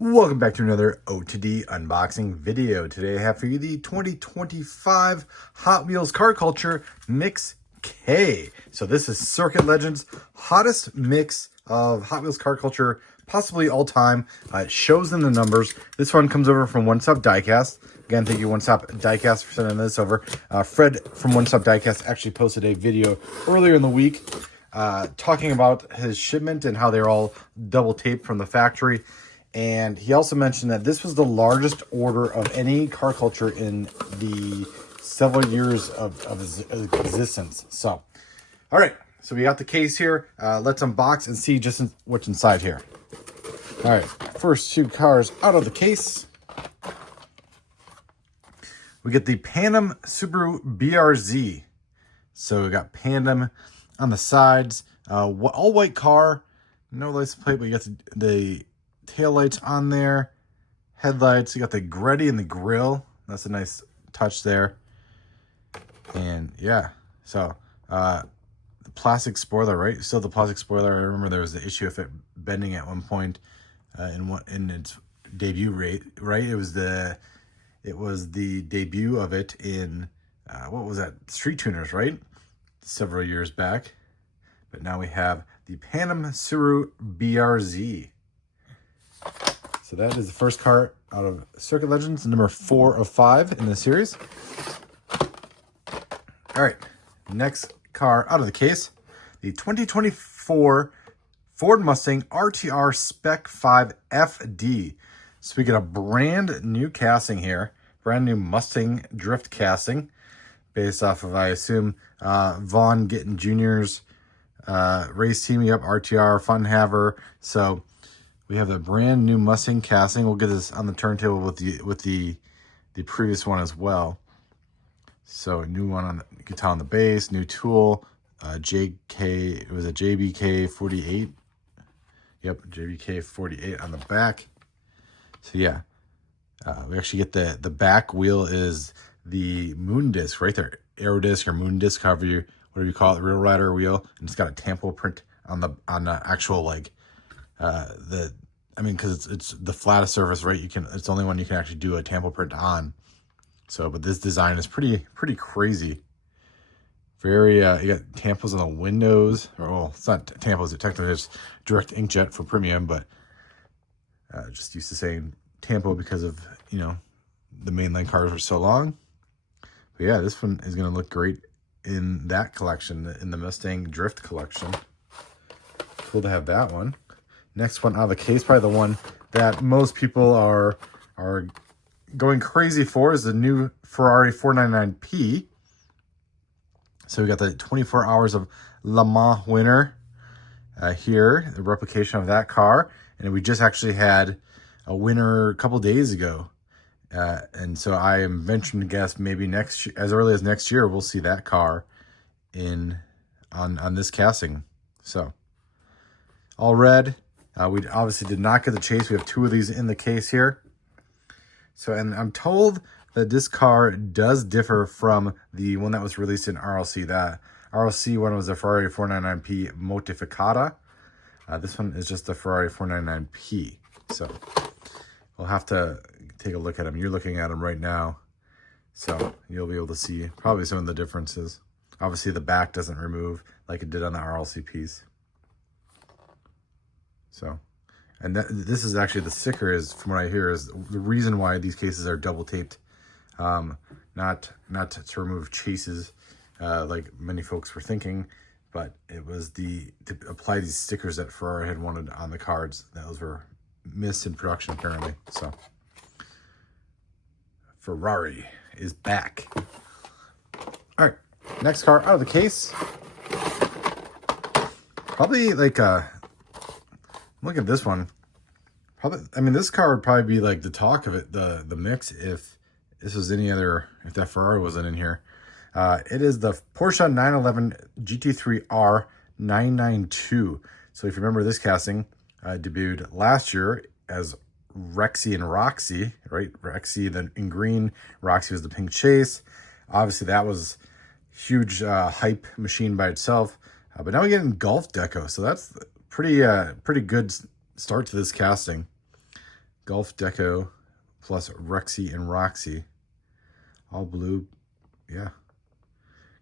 Welcome back to another O2D unboxing video. Today I have for you the 2025 Hot Wheels Car Culture Mix K. So this is Circuit Legends' hottest mix of Hot Wheels Car Culture, possibly all time. It shows in the numbers. This one comes over from One Stop Diecast. Again, thank you One Stop Diecast for sending this over. Fred from One Stop Diecast actually posted a video earlier in the week talking about his shipment and how they're all double taped from the factory. And he also mentioned that this was the largest order of any car culture in the several years of his existence. So, all right. So we got the case here. Let's unbox and see just what's inside here. All right. First two cars out of the case. We get the Pandem Subaru BRZ. So we got Pandem on the sides. All white car. No license plate, but you got the tail lights on there, headlights. You got the Greddy in the grill. That's a nice touch there. And yeah, so the plastic spoiler, right? Still the plastic spoiler. I remember there was the issue of it bending at one point in its debut right? It was the debut of it in what was that? Street Tuners, right? Several years back. But now we have the Pandem Subaru BRZ. So that is the first car out of Circuit Legends, number 4 of 5 in the series. All right, next car out of the case, the 2024 Ford Mustang RTR Spec 5 FD. So we get a brand new casting here, brand new Mustang drift casting, based off of, I assume, Vaughn Gittin Jr.'s race team. Yep, RTR, fun haver. So we have the brand new Mustang casting. We'll get this on the turntable with the previous one as well. So a new one on the guitar on the bass, new tool, JK. It was a JBK 48. Yep, JBK 48 on the back. So yeah, we actually get the back wheel is the moon disc right there, aero disc or moon disc, whatever you call it, real rider wheel, and it's got a tampo print on the actual like. Because it's the flattest surface, right? It's the only one you can actually do a tampo print on. So, but this design is pretty crazy. Very, you got tampos on the windows, or well, it's not tampos. It technically is direct inkjet for premium, but just used to saying tampo because of the mainline cars are so long. But yeah, this one is gonna look great in that collection, in the Mustang Drift collection. Cool to have that one. Next one out of the case, probably the one that most people are going crazy for, is the new Ferrari 499P. So we got the 24 Hours of Le Mans winner here, the replication of that car. And we just actually had a winner a couple days ago. And so I am venturing to guess maybe as early as next year, we'll see that car on this casting. So all red. We obviously did not get the chase. We have 2 of these in the case here. So, and I'm told that this car does differ from the one that was released in RLC. That RLC one was the Ferrari 499P Modificata. This one is just the Ferrari 499P. So we'll have to take a look at them. You're looking at them right now. So you'll be able to see probably some of the differences. Obviously the back doesn't remove like it did on the RLC piece. So, and this is actually the sticker is, from what I hear, is the reason why these cases are double taped, not to remove chases, like many folks were thinking, but it was to apply these stickers that Ferrari had wanted on the cards. Those were missed in production apparently. So, Ferrari is back. All right, next car out of the case. Probably like look at this one. Probably, this car would probably be like the talk of it, the mix, if this was any other, if that Ferrari wasn't in here. It is the Porsche 911 GT3 R 992. So if you remember, this casting debuted last year as Rexy and Roxy, right? Rexy in green, Roxy was the pink chase. Obviously, that was huge hype machine by itself. But now we get in Golf Deco, so that's pretty good start to this casting. Golf Deco plus Rexy and Roxy. All blue. Yeah.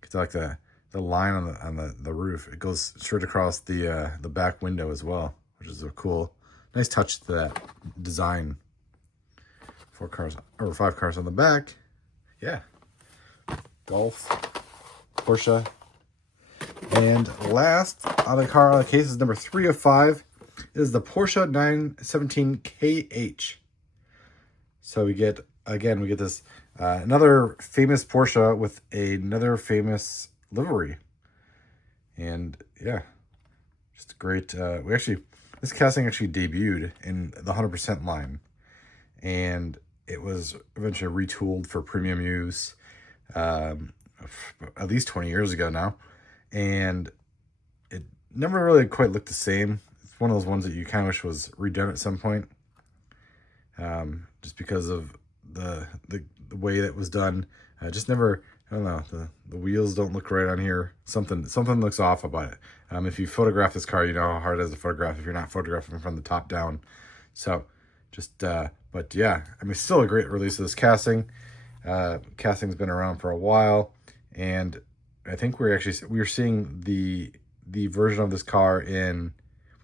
It's like the line on the roof. It goes straight across the back window as well, which is a cool, nice touch to that design. 4 cars or 5 cars on the back. Yeah. Golf, Porsche. And last on the car on the case is number 3 of 5. Is the Porsche 917 KH. So we get this another famous Porsche with another famous livery. And yeah, just great. This casting actually debuted in the 100% line, and it was eventually retooled for premium use at least 20 years ago now, and it never really quite looked the same. It's one of those ones that you kind of wish was redone at some point, just because of the way that was done. Just never, I don't know, the wheels don't look right on here. Something looks off about it. If you photograph this car, you know how hard it is to photograph if you're not photographing from the top down. So just, but yeah, I mean, still a great release of this casting. Casting's been around for a while, and I think we're seeing the version of this car in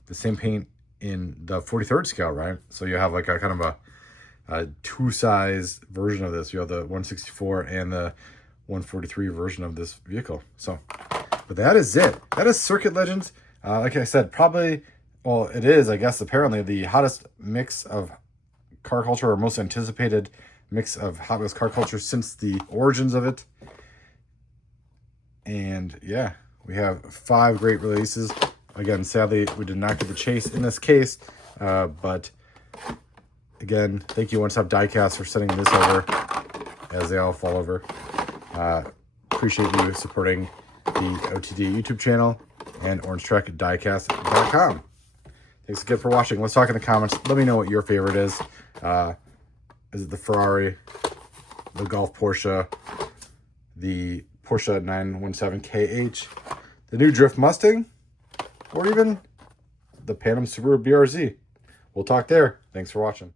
the same paint in the 43rd scale, right? So you have like a kind of a 2-size version of this. You have the 164 and the 143 version of this vehicle. So, but that is it. That is Circuit Legends. Like I said, probably, well, it is, I guess, apparently the hottest mix of car culture, or most anticipated mix of Hot Wheels car culture since the origins of it. And yeah, we have 5 great releases. Again, sadly, we did not get the chase in this case, but again, thank you, Stop Diecast, for sending this over as they all fall over. Appreciate you supporting the OTD YouTube channel and OrangeTrekDiecast.com. Thanks again for watching. Let's talk in the comments. Let me know what your favorite is. Is it the Ferrari, the Golf Porsche, the Porsche 917 KH, the new Drift Mustang, or even the Pandem Subaru BRZ? We'll talk there. Thanks for watching.